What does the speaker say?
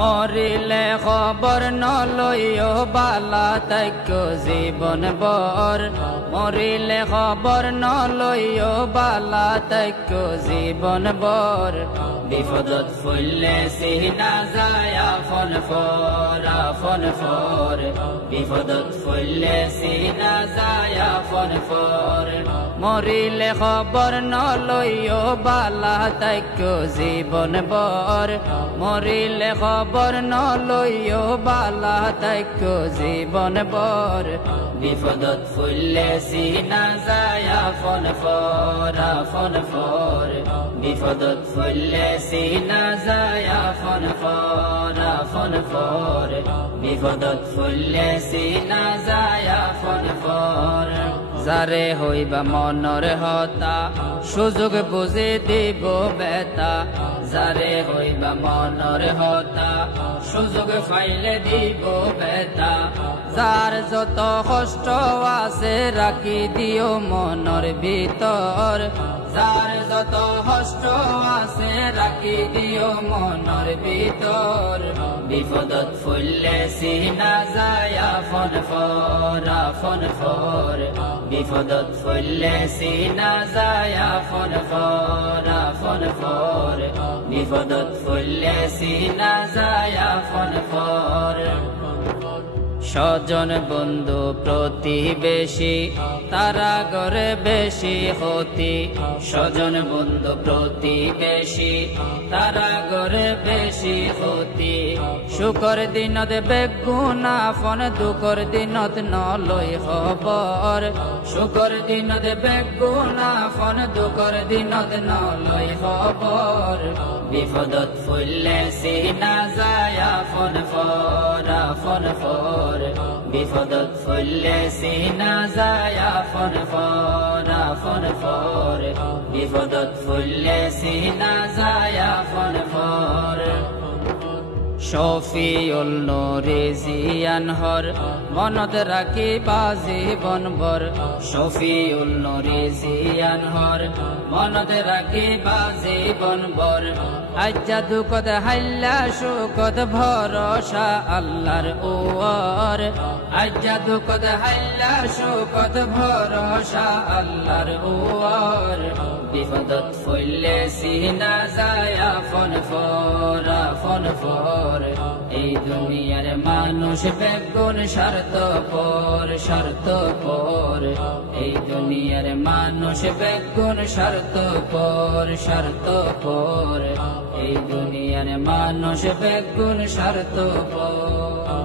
মরিলে খবর নলইও বালা তাইক জীবন বর মরিলে খবর নলইও বালা তাইক জীবন বর বিপদত ফুললে সিনা যায় ফন ফর বিপদত ফুললে সিনা যায় ফন ফর মরিলে খবর নলইও বালা তাইক জীবন বর মরিলে খবর নলইও বালা তাইক জীবন বর বিপদত ফুললে সিনা যায় ফন ফর বিপদত ফুললে সিনা যায় ফন ফর বিপদত ফুললে সিনা যায় ফন ফর যারে হইবা মনর হতা সুযোগ বুঝে দিব বেতা যারে হইবা মনর হতা সুযোগ পাইলে দিব বেতা যার যত কষ্ট আছে রাখি দিও মনর ভিতর যার যত কষ্ট আছে রাখি দিও মনর ভিতর বিপদত ফুললে সিনা যায় ফন ফর বিপদত ফুললে সিনা যায় ফন ফর বিপদত ফুললে সিনা যায় ফন ফর স্বজন বন্ধু প্রতিবেশী তারা গড়ে বেশি হতি স্বজন বন্ধু প্রতিবেশী তারা গড়ে বেশি হতি সুখর দিনত বেগুনা ফন দুঃখর দিনত নলই খবর সুখর দিনত বেগুনা ফন দুঃখর দিনত নলই খবর বিপদত ফুললে সিনা যায় ফন ফর বিপদত ফুললে সিনা যায় ফন ফর বিপদত ফুললে সিনা যায় ফন ফর শফিউল নূরে জিয়ান হর মনত রাখিবা জীবন ভর শফিউল নূরে জিয়ান হর মনত রাখিবা জীবন ভর আজ্জা দুঃখত হাল্লা সুখত ভরসা আল্লাহর ওয়ার আজ্জা দুঃখত হাল্লা সুখত ভরসা আল্লাহর ওয়ার বিপদত ফুললে সিনা যায় ফন ফর এই দুনিয়ার মানুষ বেগুন স্বার্থপর এই দুনিয়ার মানুষ বেগুন স্বার্থপর এই দুনিয়ার মানুষ বেগুন স্বার্থপর